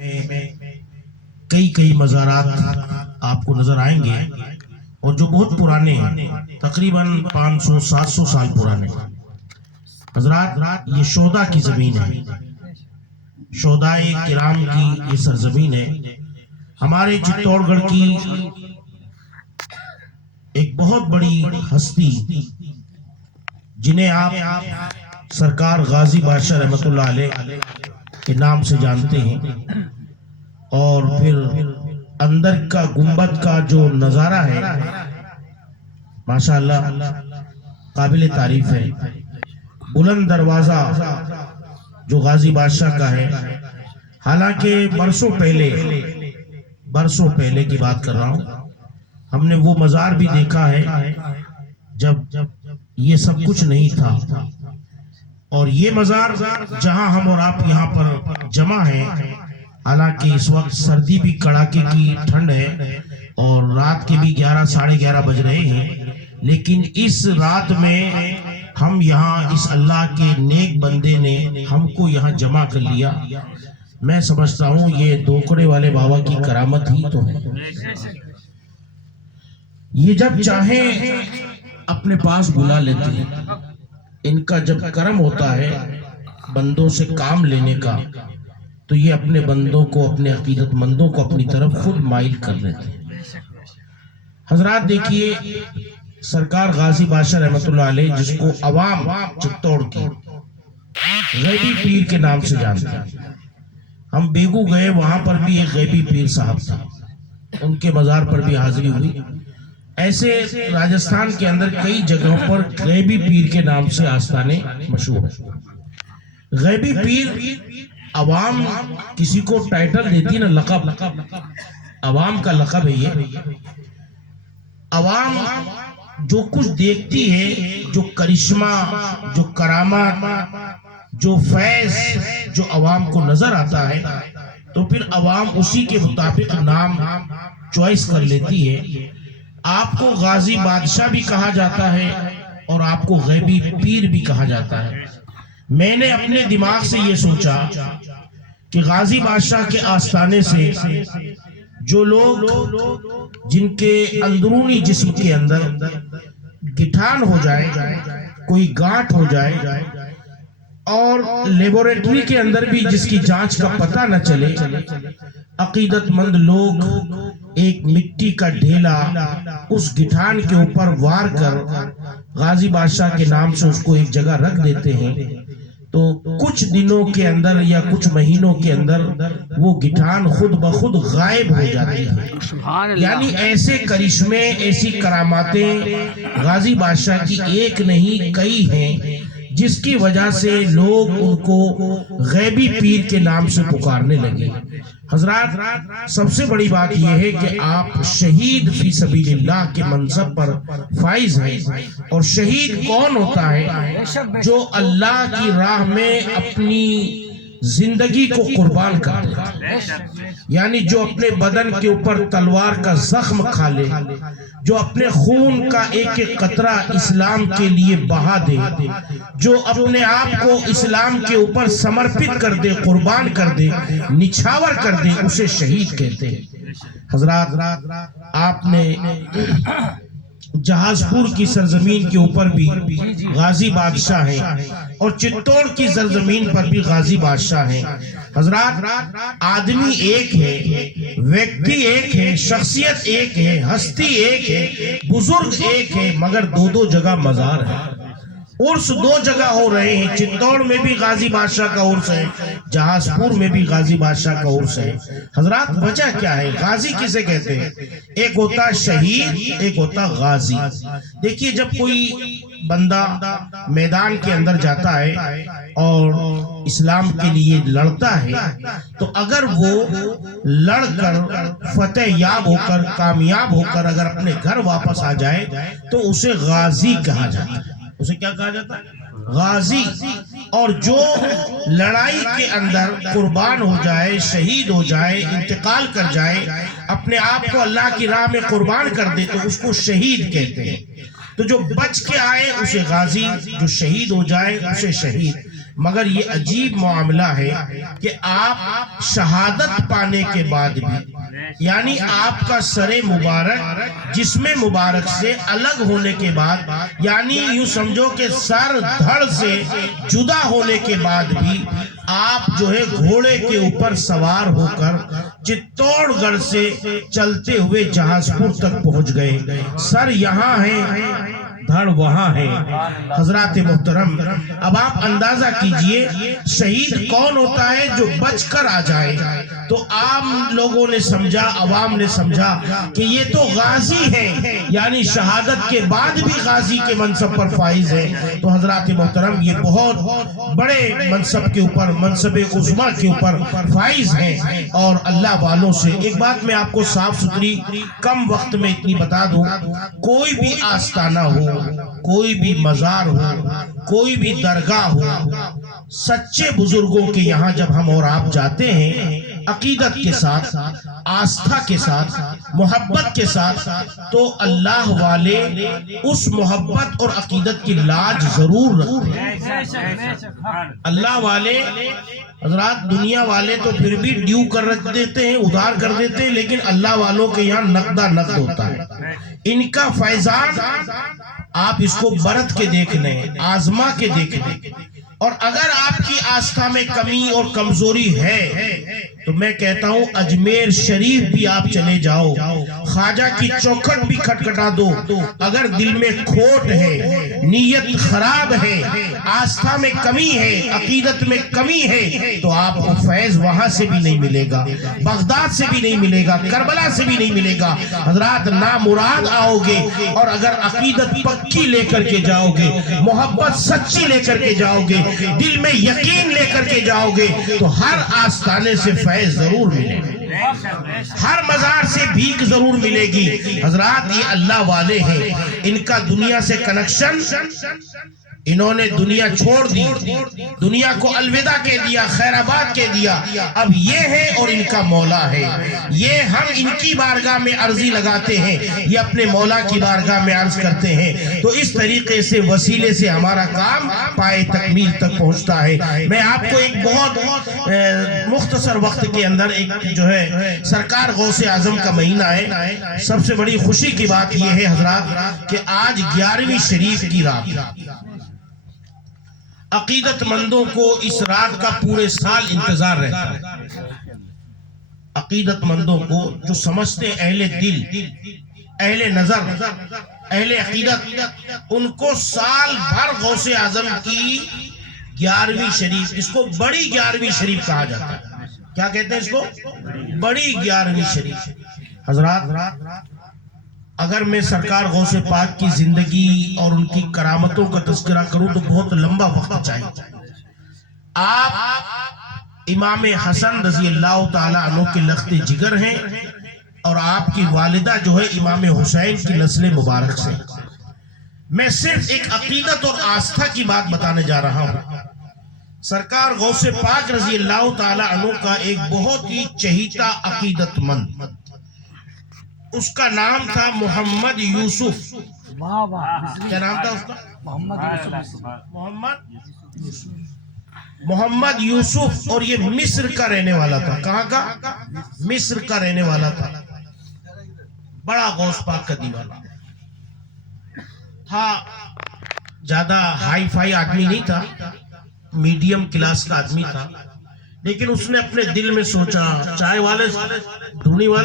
कई कई मज़ारात आपको नजर आएंगे और जो बहुत पुराने हैं, तकरीबन 500-700 साल पुराने। हजरात, ये शोदा की जमीन है, शोदाए किराम की ये सरजमीन है। हमारे चित्तौड़गढ़ की एक बहुत बड़ी हस्ती जिन्हें आप सरकार गाजी बादशाह रहमतुल्लाह अलैह के नाम से जानते हैं, और फिर अंदर का गुंबद का जो नजारा है माशाअल्लाह काबिल तारीफ है। बुलंद दरवाजा जो गाजी बादशाह का है, हालांकि बरसों पहले की बात कर रहा हूं, हमने वो मजार भी देखा है जब ये सब कुछ नहीं था। और ये मजार जहां हम और आप यहाँ पर जमा हैं, हालांकि इस वक्त सर्दी भी कड़ाके की ठंड है और रात के भी 11-11:30 बज रहे हैं, लेकिन इस रात में हम यहाँ इस अल्लाह के नेक बंदे ने हमको यहाँ जमा कर लिया। मैं समझता हूँ ये दोकड़े वाले बाबा की करामत ही तो है। ये जब चाहे अपने पास बुला लेते हैं। इनका जब कर्म होता है बंदों से काम लेने का, तो ये अपने बंदों को, अपने अकीदतमंदों को अपनी तरफ खुद माइल कर लेते हैं। हजरात देखिए, सरकार गाजी बादशाह रहमतुल्लाह अलैह, जिसको अवाम चित्तौड़ की गैबी पीर के नाम से जानते हैं। हम बेगू गए, वहां पर भी एक गैबी पीर साहब था, उनके मजार पर भी हाजिरी हुई। ऐसे राजस्थान के अंदर कई जगहों पर गैबी पीर के नाम से आस्थाने मशहूर है। गैबी पीर अवाम किसी को टाइटल देती ना, लक़ब, अवाम का लक़ब है ये। अवाम जो कुछ देखती है, जो करिश्मा, जो करामात, जो फैज़ जो अवाम को नजर आता है, तो फिर अवाम उसी के मुताबिक नाम चॉइस कर लेती है। आपको गाजी बादशाह भी कहा जाता है और आपको गैबी पीर भी कहा जाता है। मैंने अपने दिमाग से ये सोचा कि गाजी बादशाह के आस्थाने से जो लोग जिनके अंदरूनी जिस्म के अंदर गिठान हो जाए, कोई गांठ हो जाए, और लेबोरेटरी के अंदर भी जिसकी जांच का पता न चले, अकीदतमंद लोग एक मिट्टी का ढेला उस गिठान के ऊपर वार कर गाजी बादशाह के नाम से उसको एक जगह रख देते हैं, तो कुछ दिनों के अंदर या कुछ महीनों के अंदर वो गिठान खुद ब खुद गायब हो जाती है। यानी ऐसे करिश्मे, ऐसी करामातें गाजी बादशाह की एक नहीं कई हैं, जिसकी वजह से लोग उनको गैबी पीर के नाम से पुकारने लगे। हजरात, सबसे बड़ी बात यह है कि आप शहीद फी सबीलिल्लाह के मनसब पर फाइज हैं। और शहीद कौन होता है? जो अल्लाह की राह में अपनी जिंदगी को कुर्बान कर दे, यानी जो अपने बदन के ऊपर तलवार का जख्म खा ले, जो अपने खून का एक एक कतरा इस्लाम के लिए बहा दे, जो अपने आप को इस्लाम के ऊपर समर्पित कर दे, कुर्बान कर दे, निछावर कर दे, उसे शहीद कहते हैं। हजरात, आपने जहाजपुर की सरजमीन के ऊपर भी गाजी बादशाह है और चित्तौड़ की सरजमीन पर भी गाजी बादशाह है। हजरात, आदमी एक है, व्यक्ति एक है, शख्सियत एक है, हस्ती एक है, बुजुर्ग एक है, मगर दो दो जगह मजार है। उर्स दो जगह हो रहे हैं, चित्तौड़ में भी गाजी बादशाह का उर्स है, जहाजपुर में भी गाजी बादशाह का उर्स है। हजरात, वजह क्या है? गाजी किसे कहते हैं? एक होता शहीद, एक होता गाजी। देखिए, जब कोई बंदा मैदान के अंदर जाता है और इस्लाम के लिए लड़ता है, तो अगर वो लड़कर फतेह याब होकर, कामयाब होकर अगर अपने घर वापस आ जाए, तो उसे गाजी कहा जाता है। उसे क्या कहा जाता है? गाजी। और जो लड़ाई के अंदर कुर्बान हो जाए, शहीद हो जाए, इंतकाल कर जाए, अपने आप को अल्लाह की राह में कुर्बान कर दे, तो उसको शहीद कहते हैं। तो जो बच के आए उसे गाजी, जो शहीद हो जाए उसे शहीद। مگر یہ عجیب معاملہ ہے کہ آپ شہادت پانے کے بعد بھی، یعنی آپ کا سر مبارک جسم مبارک سے الگ ہونے کے بعد، یعنی یوں سمجھو کہ سر دھڑ سے جدا ہونے کے بعد بھی آپ جو ہے گھوڑے کے اوپر سوار ہو کر چتوڑ گڑھ سے چلتے ہوئے جہاز پور تک پہنچ گئے. سر یہاں ہے، دھڑ وہاں ہے. حضرات محترم، اب آپ اندازہ کیجئے شہید کون ہوتا ہے جو بچ کر آ جائے. تو عام لوگوں نے سمجھا، عوام نے سمجھا کہ یہ تو غازی ہے، یعنی شہادت کے بعد بھی غازی کے منصب پر فائز ہے. تو حضرات محترم، یہ بہت بڑے منصب کے اوپر، منصب عظمیٰ کے اوپر فائز ہیں. اور اللہ والوں سے ایک بات میں آپ کو صاف ستھری کم وقت میں اتنی بتا دوں، کوئی بھی آستانہ ہو، کوئی بھی مزار ہو، کوئی بھی درگاہ ہو، سچے بزرگوں کے یہاں جب ہم اور آپ جاتے ہیں عقیدت کے ساتھ، آستھا کے ساتھ، محبت کے ساتھ، تو اللہ والے اس محبت اور عقیدت کی لاج ضرور رکھتے ہیں. اللہ والے حضرات، دنیا والے تو پھر بھی ڈیو کر رکھ دیتے ہیں، ادھار کر دیتے ہیں، لیکن اللہ والوں کے یہاں نقدہ نقد ہوتا ہے. ان کا فیضان آپ اس کو برت کے دیکھ لیں، آزما کے دیکھ لیں. اور اگر آپ کی آستھا میں کمی اور کمزوری ہے تو میں کہتا ہوں اجمیر شریف بھی آپ چلے جاؤ، خواجہ کی چوکھٹ بھی کھٹکھٹا دو، اگر دل میں کھوٹ ہے، نیت خراب ہے، آستھا میں کمی ہے، عقیدت میں کمی ہے، تو آپ کو فیض وہاں سے بھی نہیں ملے گا، بغداد سے بھی نہیں ملے گا، کربلا سے بھی نہیں ملے گا. حضرات، نامراد آؤ گے، اور اگر عقیدت پکی لے کر کے جاؤ گے، محبت سچی لے کر کے جاؤ گے، دل میں یقین لے کر کے جاؤ گے، تو ہر آستانے سے فیض ضرور ملے گا، ہر مزار سے بھیک ضرور ملے گی. حضرات، یہ اللہ والے ہیں، ان کا دنیا سے کنیکشن، انہوں نے دنیا چھوڑ دی، دنیا کو الوداع کہہ دیا، خیر آباد کہہ دیا. اب یہ ہے اور ان کا مولا ہے. یہ ہم ان کی بارگاہ میں عرضی لگاتے ہیں، یہ اپنے مولا کی بارگاہ میں عرض کرتے ہیں. تو اس طریقے سے وسیلے سے ہمارا کام پائے تکمیل تک پہنچتا ہے. میں آپ کو ایک بہت مختصر وقت کے اندر ایک جو ہے سرکار غوث اعظم کا مہینہ ہے. سب سے بڑی خوشی کی بات یہ ہے حضرات کہ آج 11ویں شریف کی رات. عقیدت مندوں کو اس رات کا پورے سال انتظار رہتا ہے. عقیدت مندوں کو جو سمجھتے اہل دل، اہل نظر، اہل عقیدت، ان کو سال بھر غوث اعظم کی 11ویں شریف، اس کو بڑی 11ویں شریف کہا جاتا ہے. کیا کہتے ہیں اس کو؟ بڑی 11ویں شریف. حضرات، اگر میں سرکار غوث پاک کی زندگی اور ان کی کرامتوں کا تذکرہ کروں تو بہت لمبا وقت چاہیے. آپ امام حسن رضی اللہ تعالیٰ عنہ کے لخت جگر ہیں، اور آپ کی والدہ جو ہے امام حسین کی نسل مبارک سے. میں صرف ایک عقیدت اور آستھا کی بات بتانے جا رہا ہوں. سرکار غوث پاک رضی اللہ تعالیٰ عنہ کا ایک بہت ہی چہیتا عقیدت مند، اس کا نام تھا محمد یوسف. کیا نام تھا اس کا؟ محمد یوسف. اور یہ مصر کا رہنے والا تھا. کہاں کا؟ مصر کا رہنے والا تھا. بڑا غوث پاک کا دیوانہ تھا. زیادہ ہائی فائی آدمی نہیں تھا، میڈیم کلاس کا آدمی تھا. لیکن اس نے اپنے دل میں سوچا، چائے والے دھونی والے